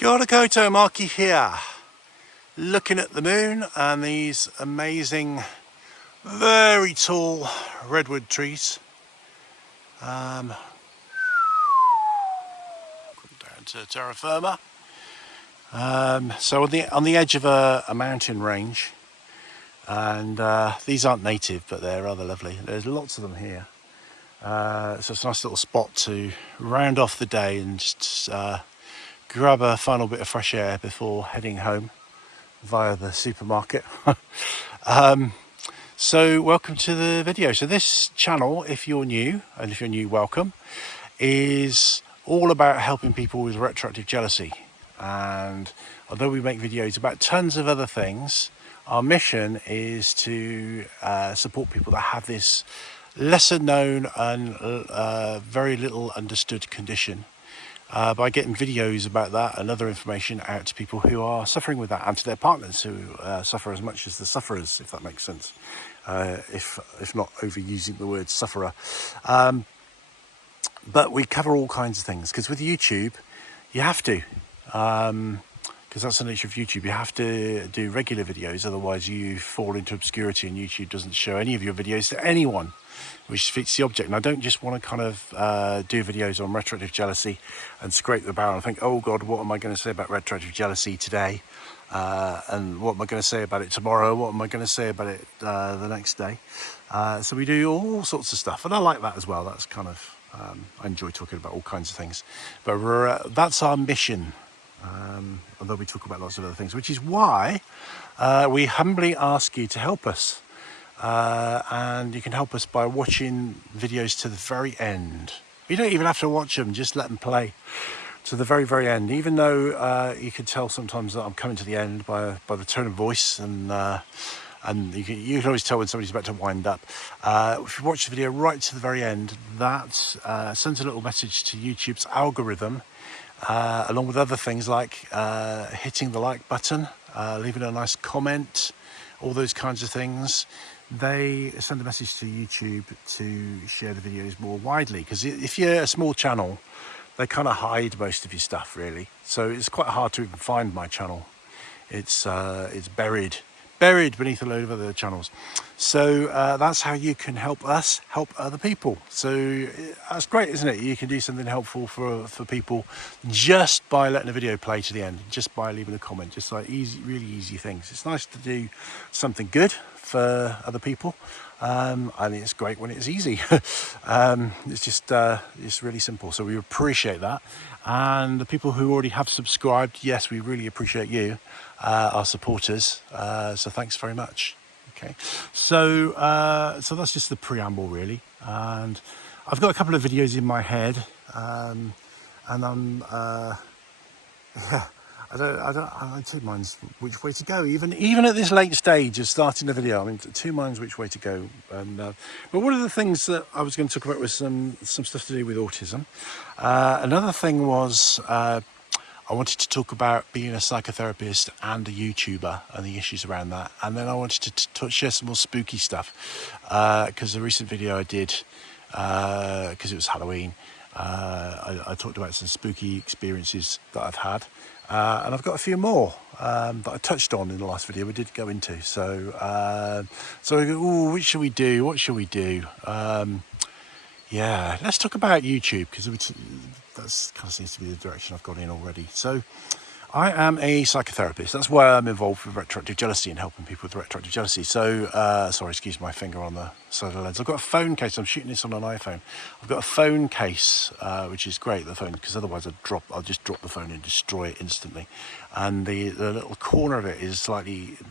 Gotta go to Markie here, looking at the moon and these amazing, very tall redwood trees. Down to terra firma. So on the edge of a mountain range, and these aren't native, but they're rather lovely. There's lots of them here. So it's a nice little spot to round off the day and just grab a final bit of fresh air before heading home via the supermarket. So welcome to the video. So this channel, if you're new, and if you're new, welcome, is all about helping people with retroactive jealousy. And although we make videos about tons of other things, our mission is to support people that have this lesser known and very little understood condition, by getting videos about that and other information out to people who are suffering with that, and to their partners who suffer as much as the sufferers, if that makes sense, if not overusing the word sufferer. But we cover all kinds of things, because with YouTube you have to, because that's the nature of YouTube. You have to do regular videos, otherwise you fall into obscurity and YouTube doesn't show any of your videos to anyone, which fits the object. And I don't just want to kind of do videos on retroactive jealousy and scrape the barrel and think, oh God, what am I going to say about retroactive jealousy today? And what am I going to say about it tomorrow? What am I going to say about it the next day? So we do all sorts of stuff, and I like that as well. That's kind of, I enjoy talking about all kinds of things. But that's our mission, although we talk about lots of other things, which is why we humbly ask you to help us. And you can help us by watching videos to the very end. You don't even have to watch them, just let them play to the very, very end. Even though you can tell sometimes that I'm coming to the end by the tone of voice, and you can always tell when somebody's about to wind up. If you watch the video right to the very end, that sends a little message to YouTube's algorithm, along with other things like hitting the like button, leaving a nice comment, all those kinds of things. They send a message to YouTube to share the videos more widely, because if you're a small channel, they kind of hide most of your stuff, really. So it's quite hard to even find my channel. It's buried beneath a load of other channels. So that's how you can help us help other people. So that's great, isn't it? You can do something helpful for people just by letting a video play to the end, just by leaving a comment, just like easy, really easy things. It's nice to do something good for other people, and it's great when it's easy. It's just it's really simple, so we appreciate that. And the people who already have subscribed, yes, we really appreciate you, our supporters, so thanks very much. Okay, so that's just the preamble, really. And I've got a couple of videos in my head, and I'm I don't two minds which way to go, even at this late stage of starting the video. I mean, two minds which way to go. And but one of the things that I was going to talk about was some stuff to do with autism. Another thing was I wanted to talk about being a psychotherapist and a YouTuber and the issues around that. And then I wanted to share some more spooky stuff, because the recent video I did, because it was Halloween, I talked about some spooky experiences that I've had. And I've got a few more that I touched on in the last video. We did go into. So we go, ooh, which should we do? What should we do? Yeah, let's talk about YouTube, because that's kind of seems to be the direction I've gone in already. So I am a psychotherapist. That's why I'm involved with retroactive jealousy and helping people with retroactive jealousy. So, sorry, excuse my finger on the side of the lens. I've got a phone case. I'm shooting this on an iPhone. I've got a phone case, which is great, the phone, because otherwise I'll just drop the phone and destroy it instantly. And the little corner of it is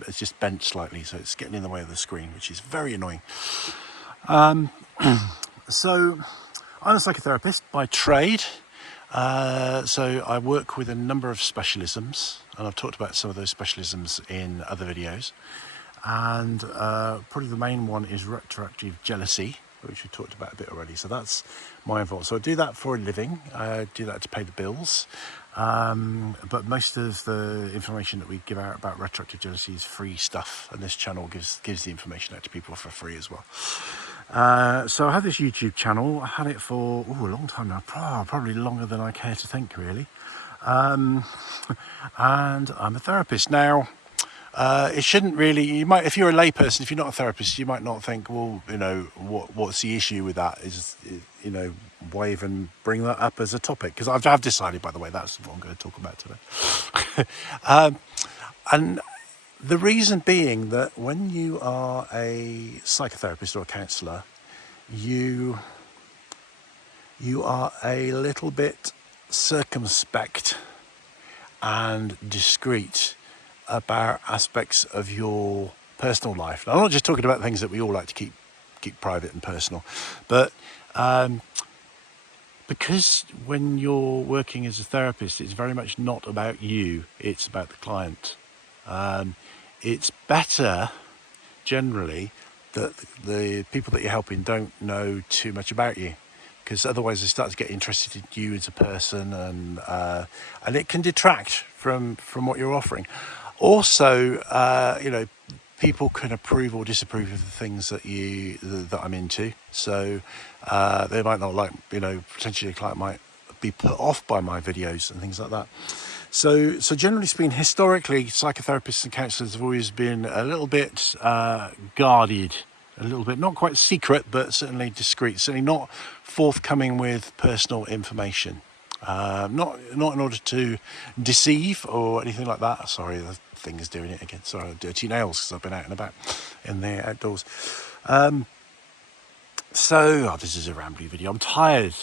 it's just bent slightly, so it's getting in the way of the screen, which is very annoying. So I'm a psychotherapist by trade. So I work with a number of specialisms, and I've talked about some of those specialisms in other videos. And probably the main one is retroactive jealousy, which we talked about a bit already. So that's my involvement. So I do that for a living. I do that to pay the bills. But most of the information that we give out about retroactive jealousy is free stuff, and this channel gives the information out to people for free as well. So I have this YouTube channel. I had it for a long time now, probably longer than I care to think, really. And I'm a therapist. Now, it shouldn't really, you might, if you're a layperson, if you're not a therapist, you might not think, well, what's the issue with that? Why even bring that up as a topic? Because I've decided, by the way, that's what I'm going to talk about today. And the reason being that when you are a psychotherapist or a counsellor, you are a little bit circumspect and discreet about aspects of your personal life. Now, I'm not just talking about things that we all like to keep private and personal, but because when you're working as a therapist, it's very much not about you, it's about the client. It's better generally that the people that you're helping don't know too much about you, because otherwise they start to get interested in you as a person, and it can detract from what you're offering. Also, people can approve or disapprove of the things that I'm into. So they might not like, potentially a client might be put off by my videos and things like that. So generally speaking, historically, psychotherapists and counsellors have always been a little bit guarded, a little bit, not quite secret, but certainly discreet, certainly not forthcoming with personal information. Not in order to deceive or anything like that. Sorry, the thing is doing it again. Sorry, dirty nails, because I've been out and about in the outdoors. This is a rambly video. I'm tired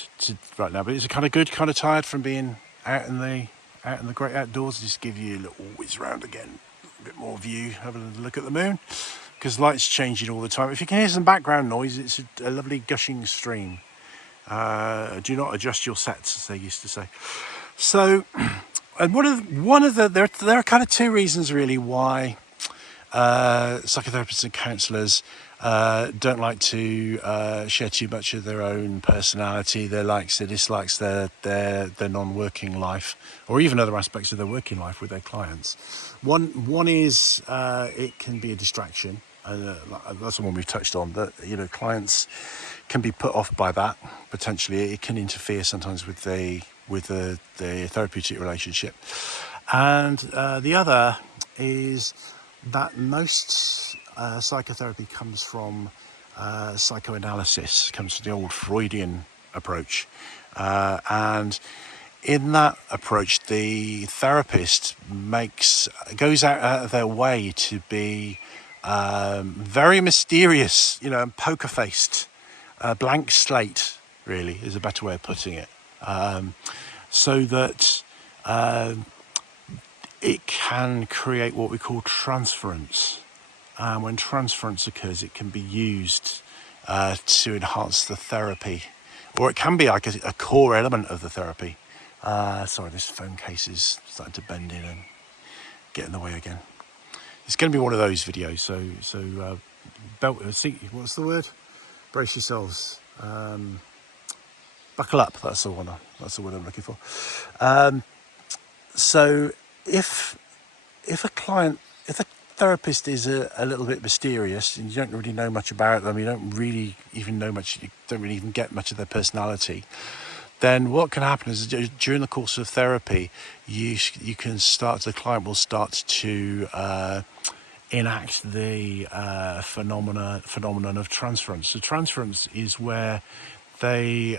right now, but it's kind of good, kind of tired from being out in the great outdoors. Just give you a little whiz round again, a bit more view, have a look at the moon, because light's changing all the time. If you can hear some background noise, it's a lovely gushing stream. Do not adjust your sets, as they used to say. So, and there are kind of two reasons really why psychotherapists and counsellors don't like to share too much of their own personality, their likes, their dislikes, their non-working life, or even other aspects of their working life with their clients. One is it can be a distraction. That's the one we've touched on, that clients can be put off by that. Potentially it can interfere sometimes with the therapeutic relationship. And the other is that most psychotherapy comes from psychoanalysis, comes from the old Freudian approach, and in that approach the therapist goes out of their way to be very mysterious, and poker-faced, blank slate, really, is a better way of putting it, so that it can create what we call transference. And when transference occurs, it can be used to enhance the therapy, or it can be like a core element of the therapy. Sorry, this phone case is starting to bend in and get in the way again. It's going to be one of those videos, so what's the word? Brace yourselves. Buckle up. That's the word I'm looking for. So if a therapist is a little bit mysterious and you don't really know much about them, you don't really even get much of their personality, then what can happen is during the course of therapy, the client will start to enact the phenomenon of transference. So transference is where they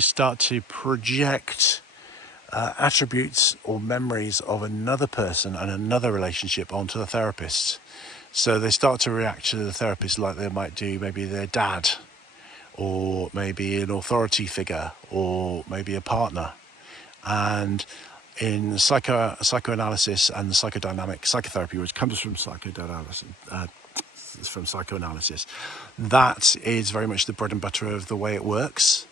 start to project attributes or memories of another person and another relationship onto the therapist. So they start to react to the therapist like they might do maybe their dad, or maybe an authority figure, or maybe a partner. And in psychoanalysis and psychodynamic psychotherapy, which comes from psychoanalysis, that is very much the bread and butter of the way it works.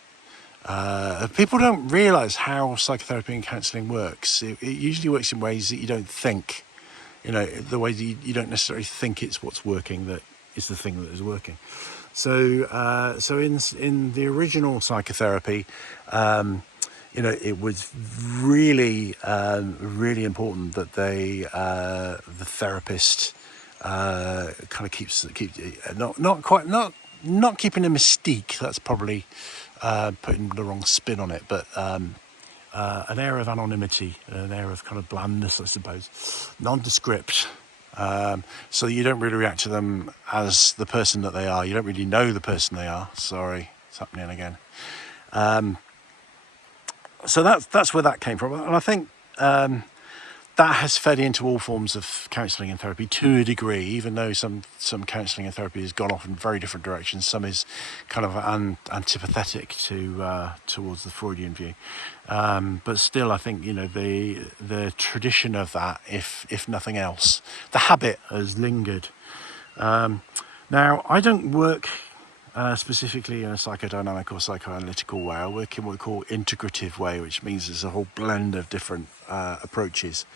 People don't realise how psychotherapy and counselling works. It usually works in ways that you don't think, the way that you don't necessarily think it's what's working that is the thing that is working. So in the original psychotherapy, it was really important that the therapist kind of keeps not keeping a mystique. That's probably putting the wrong spin on it, but an air of anonymity, an air of kind of blandness, I suppose, nondescript. So you don't really react to them as the person that they are. You don't really know the person they are. Sorry, it's happening again. So that's where that came from, and I think that has fed into all forms of counselling and therapy to a degree, even though some counselling and therapy has gone off in very different directions. Some is kind of antipathetic to towards the Freudian view, but still, I think the tradition of that, if nothing else, the habit has lingered. Now, I don't work specifically in a psychodynamic or psychoanalytical way. I work in what we call integrative way, which means there's a whole blend of different approaches.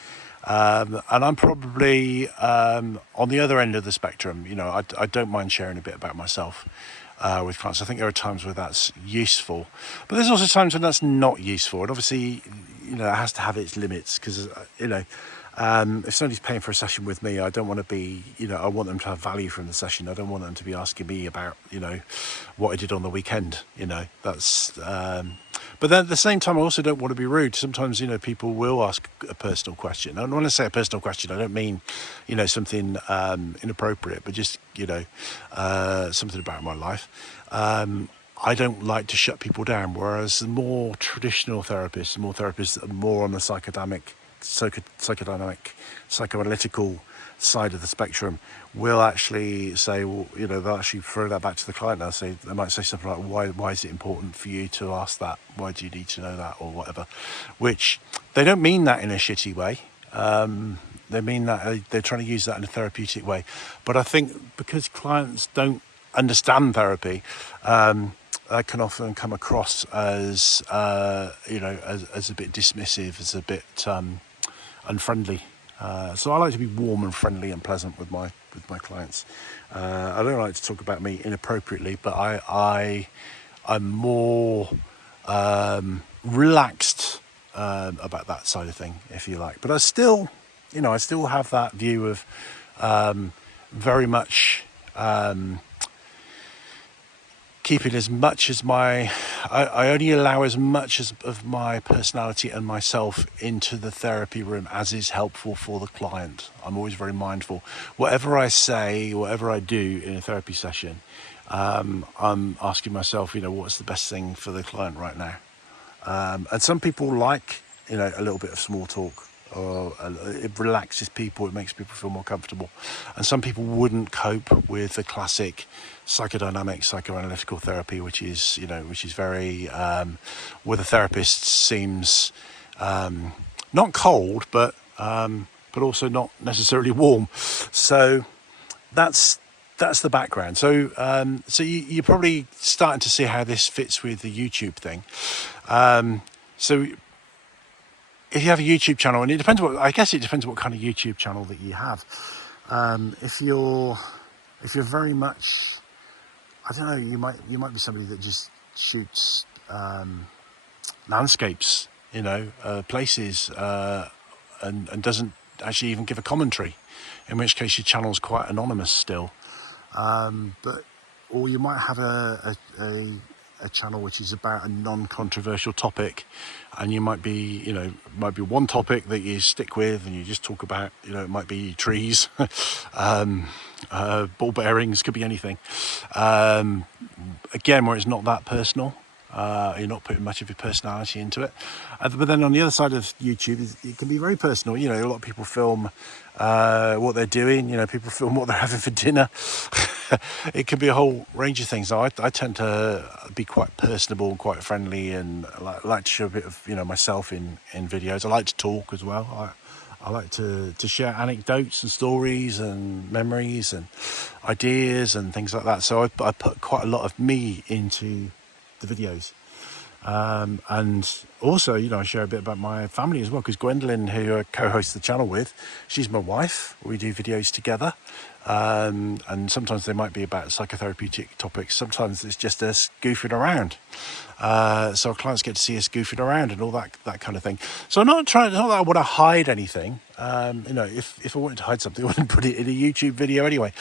And I'm probably on the other end of the spectrum. I don't mind sharing a bit about myself with clients. I think there are times where that's useful, but there's also times when that's not useful. And obviously, it has to have its limits, because, if somebody's paying for a session with me, I don't want to be, I want them to have value from the session. I don't want them to be asking me about, what I did on the weekend, that's, but then at the same time, I also don't want to be rude. Sometimes, people will ask a personal question. And when I say a personal question, I don't mean, something inappropriate, but just, something about my life. I don't like to shut people down, whereas the more traditional therapists, that are more on the psychodynamic, psychoanalytical side of the spectrum, will actually say, well, they'll actually throw that back to the client. They might say something like, why is it important for you to ask that? Why do you need to know that, or whatever? Which they don't mean that in a shitty way. They mean that they're trying to use that in a therapeutic way. But I think because clients don't understand therapy, that can often come across as as a bit dismissive, as a bit unfriendly. So I like to be warm and friendly and pleasant with my clients. I don't like to talk about me inappropriately, but I'm more relaxed about that side of thing, if you like. But I still have that view of very much keeping as much as I only allow as much of my personality and myself into the therapy room as is helpful for the client. I'm always very mindful. Whatever I say, whatever I do in a therapy session, I'm asking myself, what's the best thing for the client right now? And some people like, a little bit of small talk. It relaxes people, it makes people feel more comfortable, and some people wouldn't cope with the classic psychodynamic psychoanalytical therapy, which is very where the therapist seems not cold, but also not necessarily warm. So that's the background. So you're probably starting to see how this fits with the YouTube thing. So if you have a YouTube channel, and it depends what kind of YouTube channel that you have. If you're very much, I don't know, you might be somebody that just shoots landscapes, places, and doesn't actually even give a commentary, in which case your channel's quite anonymous still. Or you might have a channel which is about a non-controversial topic, and you might be one topic that you stick with and you just talk about, it might be trees, ball bearings, could be anything, again, where it's not that personal. You're not putting much of your personality into it. But then on the other side of YouTube, it can be very personal. A lot of people film what they're doing. People film what they're having for dinner. It can be a whole range of things. I tend to be quite personable and quite friendly, and I like to show a bit of myself in videos. I like to talk as well. I like to share anecdotes and stories and memories and ideas and things like that. So I put quite a lot of me into the videos, and also I share a bit about my family as well, because Gwendoline, who I co-host the channel with, she's my wife. We do videos together, and sometimes they might be about psychotherapeutic topics, sometimes it's just us goofing around, so our clients get to see us goofing around and all that kind of thing. So not that I want to hide anything. If I wanted to hide something, I wouldn't put it in a YouTube video anyway.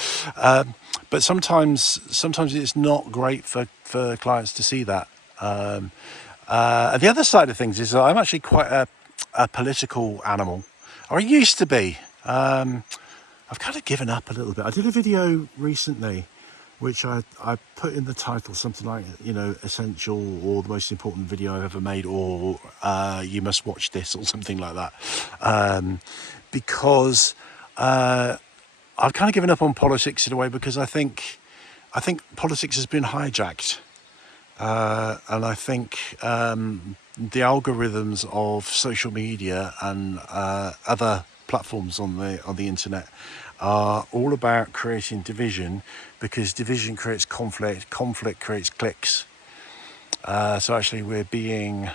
But sometimes it's not great for clients to see that. And the other side of things is that I'm actually quite a political animal, or I used to be. I've kind of given up a little bit. I did a video recently which I put in the title something like, essential, or the most important video I've ever made, or you must watch this, or something like that. Because I've kind of given up on politics in a way, because I think politics has been hijacked. And I think the algorithms of social media and other platforms on the internet are all about creating division, because division creates conflict creates clicks. So actually we're being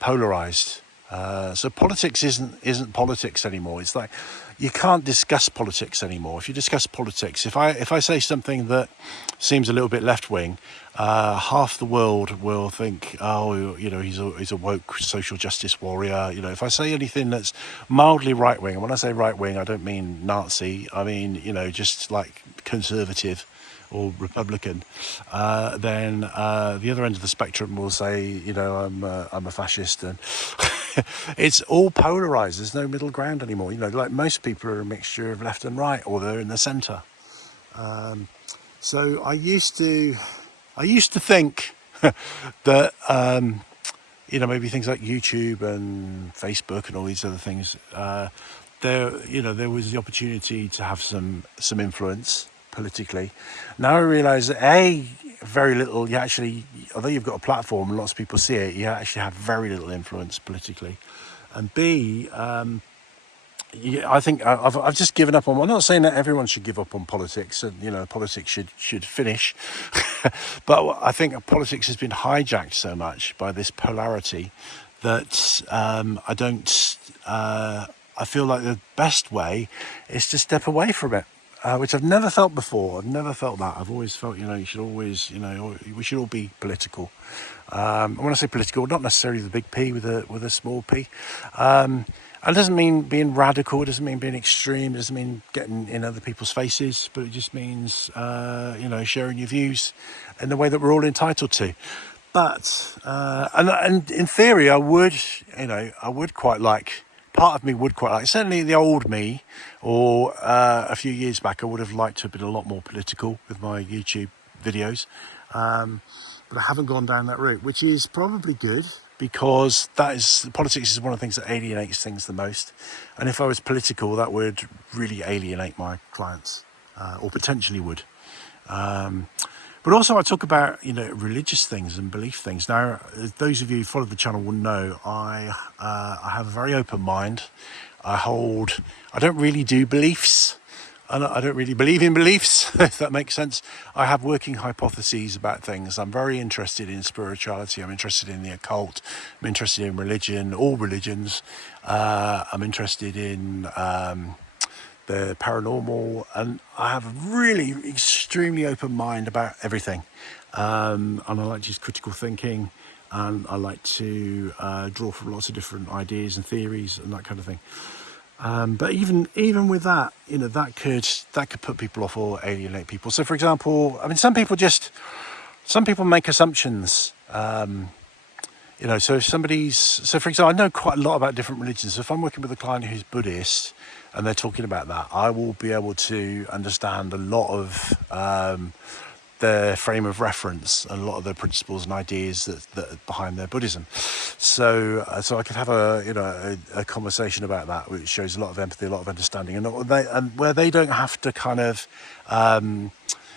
polarized. So politics isn't politics anymore. It's like you can't discuss politics anymore. If you discuss politics, if I say something that seems a little bit left wing, half the world will think, oh, he's a woke social justice warrior. If I say anything that's mildly right wing, and when I say right wing, I don't mean Nazi. I mean, just like conservative or Republican, then the other end of the spectrum will say, I'm a fascist, and it's all polarized. There's no middle ground anymore. Like most people are a mixture of left and right, or they're in the center. So I used to think that maybe things like YouTube and Facebook and all these other things, there was the opportunity to have some influence politically. Now I realise that very little. Although you've got a platform and lots of people see it, you actually have very little influence politically. And B, I think I've just given up on. I'm not saying that everyone should give up on politics, and politics should finish. But I think politics has been hijacked so much by this polarity that I feel like the best way is to step away from it. Which I've never felt before. I've never felt that. I've always felt, you should always, we should all be political. And when I say political, not necessarily the big P with a small p. And it doesn't mean being radical. It doesn't mean being extreme. It doesn't mean getting in other people's faces. But it just means, sharing your views in the way that we're all entitled to. But and in theory, I would quite like. Part of me would quite like, certainly the old me, or a few years back, I would have liked to have been a lot more political with my YouTube videos. But I haven't gone down that route, which is probably good, because politics is one of the things that alienates things the most. And if I was political, that would really alienate my clients, or potentially would. But also I talk about, religious things and belief things. Now, those of you who follow the channel will know I have a very open mind. I don't really do beliefs. I don't really believe in beliefs, if that makes sense. I have working hypotheses about things. I'm very interested in spirituality. I'm interested in the occult. I'm interested in religion, all religions. I'm interested in the paranormal, and I have a really extremely open mind about everything. And I like to use critical thinking, and I like to draw from lots of different ideas and theories and that kind of thing. But even with that, that could put people off or alienate people. So, for example, some people make assumptions. So for example, I know quite a lot about different religions. So if I'm working with a client who's Buddhist and they're talking about that, I will be able to understand a lot of their frame of reference and a lot of their principles and ideas that are behind their Buddhism. So I could have a conversation about that, which shows a lot of empathy, a lot of understanding, and where they don't have to kind of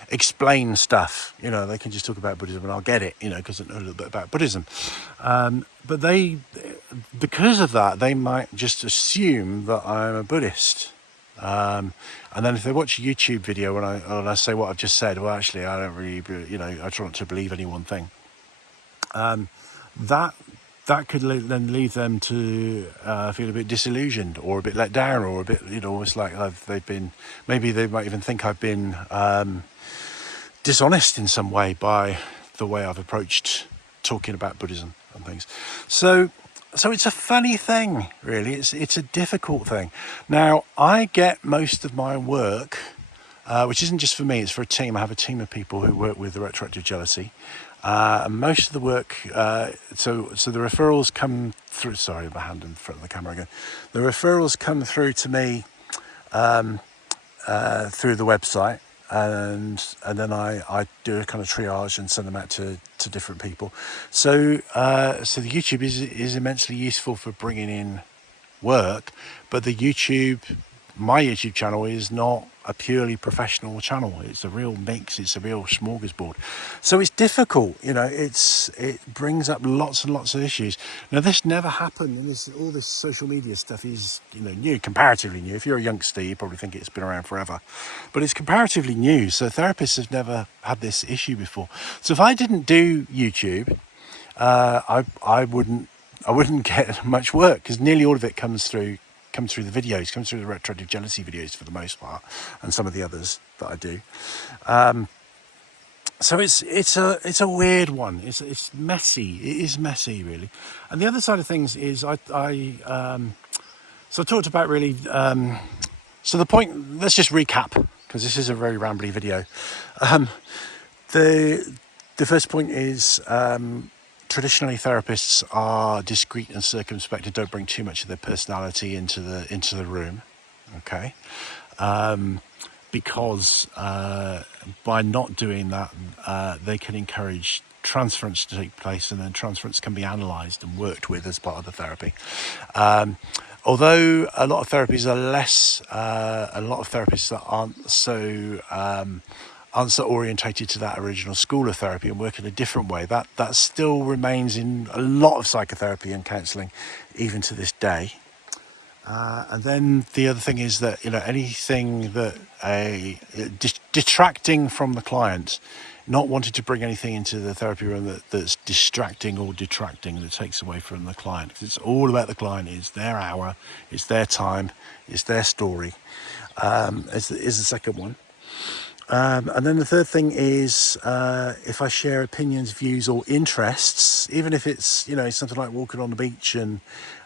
explain stuff. They can just talk about Buddhism and I'll get it, because I know a little bit about Buddhism. But because of that, they might just assume that I'm a Buddhist. And then if they watch a YouTube video and I say what I've just said, well, actually, I don't really, I try not to believe any one thing. That could then lead them to feel a bit disillusioned or a bit let down, or a bit, almost like maybe they might even think I've been dishonest in some way by the way I've approached talking about Buddhism and things. So it's a funny thing, really. It's a difficult thing. Now, I get most of my work, which isn't just for me, it's for a team. I have a team of people who work with the retroactive jealousy. And most of the work, so the referrals come through. Sorry, my hand in front of the camera again. The referrals come through to me through the website, and then I do a kind of triage and send them out to different people. So so the YouTube is immensely useful for bringing in work, but my YouTube channel is not a purely professional channel. It's a real mix. It's a real smorgasbord. So it's difficult, it brings up lots and lots of issues. Now, this never happened, and all this social media stuff is, new, comparatively new. If you're a youngster, you probably think it's been around forever, but it's comparatively new. So therapists have never had this issue before. So if I didn't do YouTube, I wouldn't get much work, because nearly all of it comes through the videos, comes through the retroactive jealousy videos for the most part, and some of the others that I do. So it's a weird one. It's messy. It is messy, really. And the other side of things is so I talked about really. So the point. Let's just recap, because this is a very rambly video. The first point is. Traditionally, therapists are discreet and circumspect and don't bring too much of their personality into the room, okay? Because by not doing that, they can encourage transference to take place, and then transference can be analysed and worked with as part of the therapy. Although a lot of therapies are a lot of therapists that aren't so orientated to that original school of therapy and work in a different way, that still remains in a lot of psychotherapy and counselling even to this day. And then the other thing is that anything that detracting from the client, not wanting to bring anything into the therapy room that's distracting or detracting, that takes away from the client, because it's all about the client. It's their hour, it's their time, it's their story, is the second one. And then the third thing is if I share opinions, views or interests, even if it's something like walking on the beach and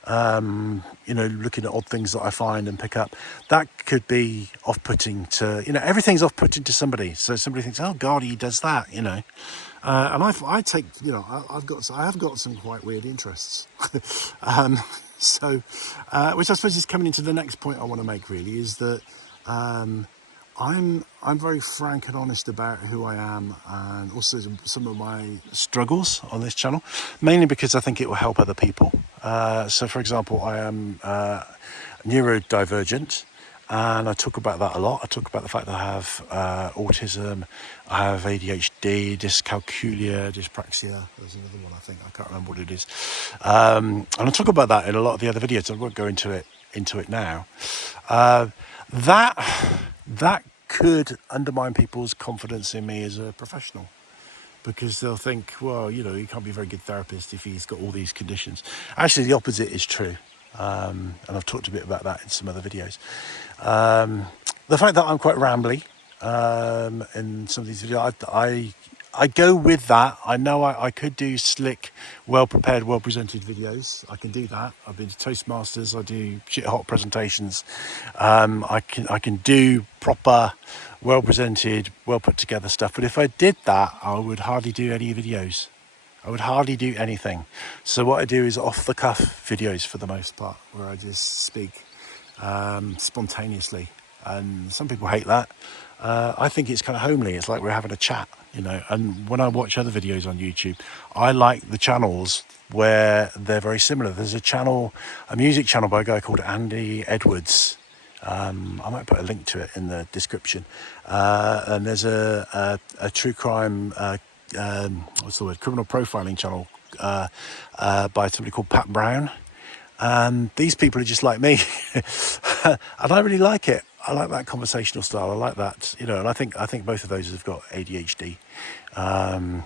looking at odd things that I find and pick up, that could be off-putting to everything's off-putting to somebody. So somebody thinks, oh God, he does that, and I take I have got some quite weird interests. So which I suppose is coming into the next point I want to make, really, is that I'm very frank and honest about who I am, and also some of my struggles on this channel, mainly because I think it will help other people. So for example, I am neurodivergent, and I talk about that a lot. I talk about the fact that I have autism, I have ADHD, dyscalculia, dyspraxia. There's another one, I think, I can't remember what it is. And I talk about that in a lot of the other videos. I won't go into it now. That could undermine people's confidence in me as a professional, because they'll think, well, he can't be a very good therapist if he's got all these conditions. Actually, the opposite is true, and I've talked a bit about that in some other videos. The fact that I'm quite rambly in some of these videos, I go with that. I know I could do slick, well-prepared, well-presented videos. I can do that. I've been to Toastmasters. I do shit-hot presentations. I can do proper, well-presented, well-put-together stuff. But if I did that, I would hardly do any videos. I would hardly do anything. So what I do is off-the-cuff videos for the most part, where I just speak spontaneously. And some people hate that. I think it's kind of homely. It's like we're having a chat, and when I watch other videos on YouTube, I like the channels where they're very similar. There's a music channel by a guy called Andy Edwards. I might put a link to it in the description. And there's a true crime, criminal profiling channel by somebody called Pat Brown. And these people are just like me. And I really like it. I like that conversational style. I like that, and I think both of those have got ADHD. I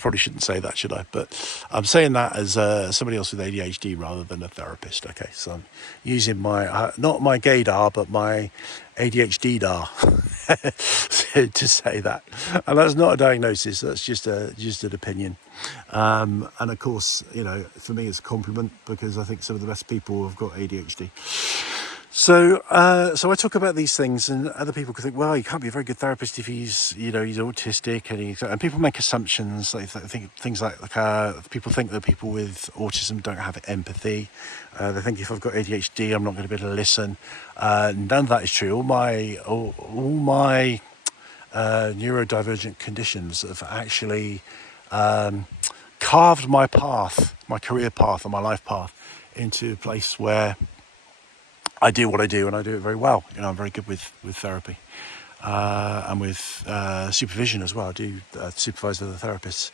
probably shouldn't say that, should I? But I'm saying that as somebody else with ADHD rather than a therapist. Okay, so I'm using my not my gaydar, but my ADHD-dar to say that, and that's not a diagnosis. That's just an opinion. And of course, for me, it's a compliment, because I think some of the best people have got ADHD. So, so I talk about these things, and other people could think, well, you can't be a very good therapist if he's, you know, he's autistic, and people make assumptions. Like think things like people think that people with autism don't have empathy. They think if I've got ADHD, I'm not going to be able to listen. None of that is true. All my neurodivergent conditions have actually carved my path, my career path, and my life path into a place where I do what I do, and I do it very well. You know, I'm very good with therapy and with supervision as well. I do supervise other therapists.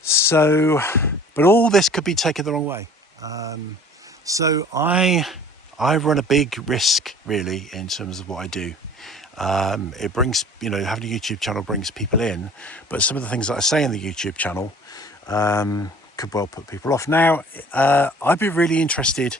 So, but all this could be taken the wrong way. So I run a big risk, really, in terms of what I do. It brings, you know, having a YouTube channel brings people in, but some of the things that I say in the YouTube channel could well put people off. Now, I'd be really interested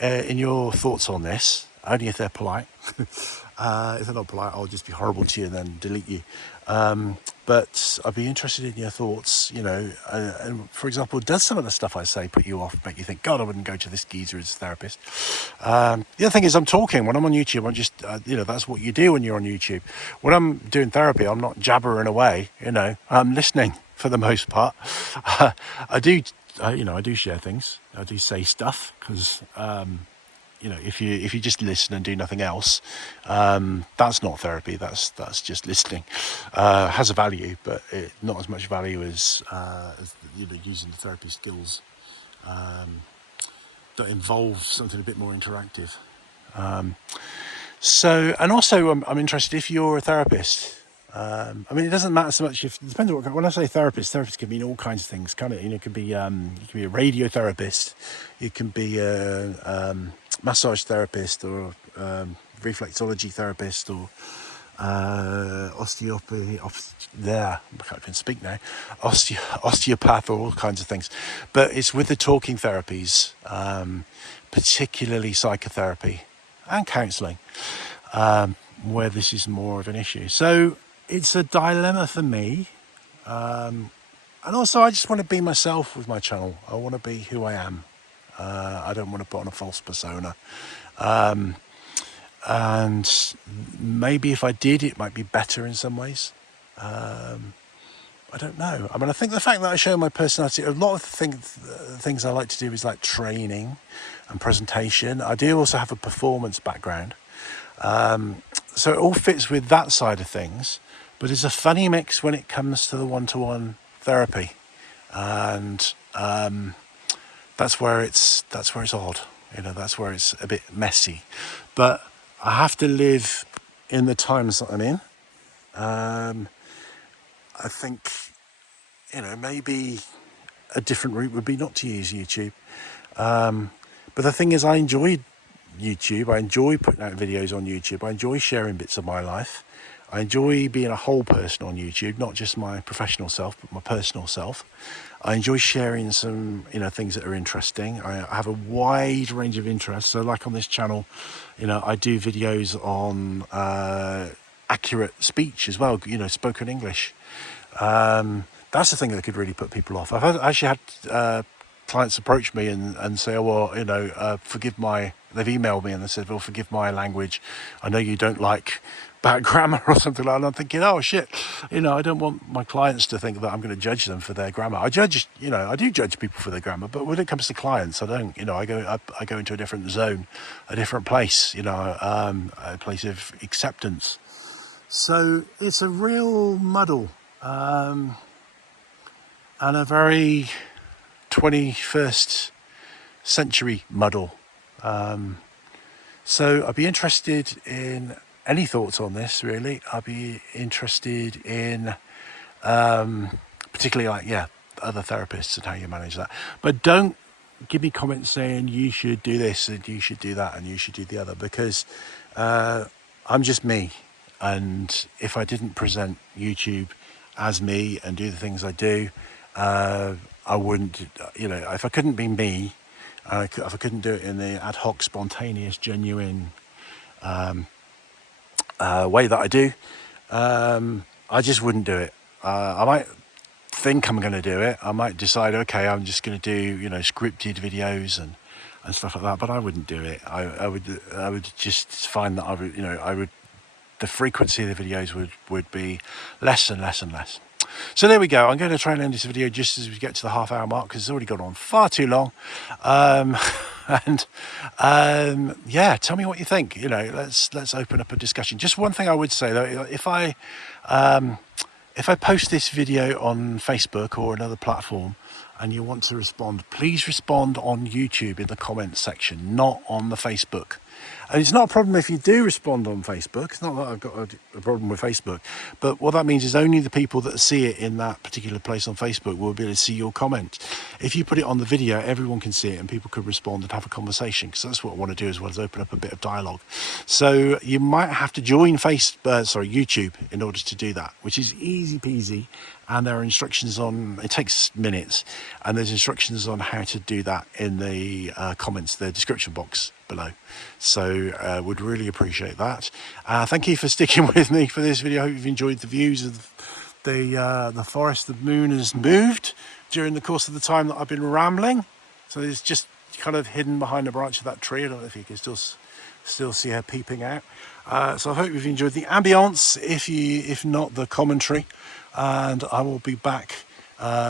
in your thoughts on this, only if they're polite. If they're not polite, I'll just be horrible to you and then delete you. But I'd be interested in your thoughts, you know, and for example, does some of the stuff I say put you off, make you think, God, I wouldn't go to this geezer as a therapist? The other thing is I'm talking. When I'm on YouTube, I'm just, you know, that's what you do when you're on YouTube. When I'm doing therapy, I'm not jabbering away, you know, I'm listening for the most part. I do share things. I do say stuff because, you know, if you just listen and do nothing else, that's not therapy. That's just listening. Has a value, but not as much value as you know, using the therapy skills that involve something a bit more interactive. So, and also, I'm interested if you're a therapist. I mean, it doesn't matter so much if it depends on what. When I say therapist can mean all kinds of things. Kind of, you know, it could be you can be a radiotherapist, you can be a massage therapist, or reflexology therapist, or osteopathy. There, I can't even speak now. Osteopath, or all kinds of things. But it's with the talking therapies, particularly psychotherapy and counselling, where this is more of an issue. So it's a dilemma for me, and also I just want to be myself with my channel. I want to be who I am. I don't want to put on a false persona, and maybe if I did, it might be better in some ways. I don't know. I mean, I think the fact that I show my personality, a lot of things I like to do is like training and presentation. I do also have a performance background, so it all fits with that side of things. But it's a funny mix when it comes to the one-to-one therapy, and that's where it's odd. You know, that's where it's a bit messy. But I have to live in the times that I'm in. I think, you know, maybe a different route would be not to use YouTube. But the thing is, I enjoy YouTube. I enjoy putting out videos on YouTube. I enjoy sharing bits of my life. I enjoy being a whole person on YouTube, not just my professional self, but my personal self. I enjoy sharing some, you know, things that are interesting. I have a wide range of interests. So like on this channel, you know, I do videos on accurate speech as well, you know, spoken English. That's the thing that could really put people off. Actually had clients approach me and say, oh, well, you know, they've emailed me and they said, well, forgive my language. I know you don't like bad grammar or something like that. And I'm thinking, oh shit, you know, I don't want my clients to think that I'm going to judge them for their grammar. I do judge people for their grammar, but when it comes to clients, I don't. You know, I go into a different zone, a different place, you know, a place of acceptance. So it's a real muddle, and a very 21st century muddle. So I'd be interested in any thoughts on this, really. I'd be interested in particularly other therapists and how you manage that. But don't give me comments saying you should do this and you should do that and you should do the other, because I'm just me. And if I didn't present YouTube as me and do the things I do, I wouldn't, you know, if I couldn't be me, if I couldn't do it in the ad hoc, spontaneous, genuine way that I do, I just wouldn't do it. I might think I'm going to do it. I might decide, okay, I'm just going to do, you know, scripted videos and and stuff like that. But I wouldn't do it. I would just find that the frequency of the videos would be less and less and less. So there we go. I'm going to try and end this video just as we get to the half-hour mark, because it's already gone on far too long. Yeah, tell me what you think. Let's open up a discussion. Just one thing I would say though, if I post this video on Facebook or another platform and you want to respond, please respond on YouTube in the comments section, not on the Facebook. And it's not a problem if you do respond on Facebook. It's not that I've got a problem with Facebook, but what that means is only the people that see it in that particular place on Facebook will be able to see your comment. If you put it on the video, everyone can see it and people could respond and have a conversation, because that's what I want to do, as well as open up a bit of dialogue. So you might have to join YouTube in order to do that, which is easy peasy. And there are instructions on, it takes minutes, and there's instructions on how to do that in the comments, the description box below. So would really appreciate that. Thank you for sticking with me for this video. I hope you've enjoyed the views of the forest. The moon has moved during the course of the time that I've been rambling. So it's just kind of hidden behind the branch of that tree. I don't know if you can still see her peeping out. So I hope you've enjoyed the ambience, if not the commentary. And I will be back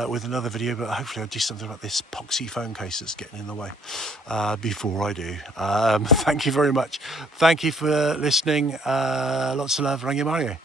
with another video, but hopefully I'll do something about this poxy phone case that's getting in the way before I do. Thank you very much. Thank you for listening. Lots of love. Rangi Mario.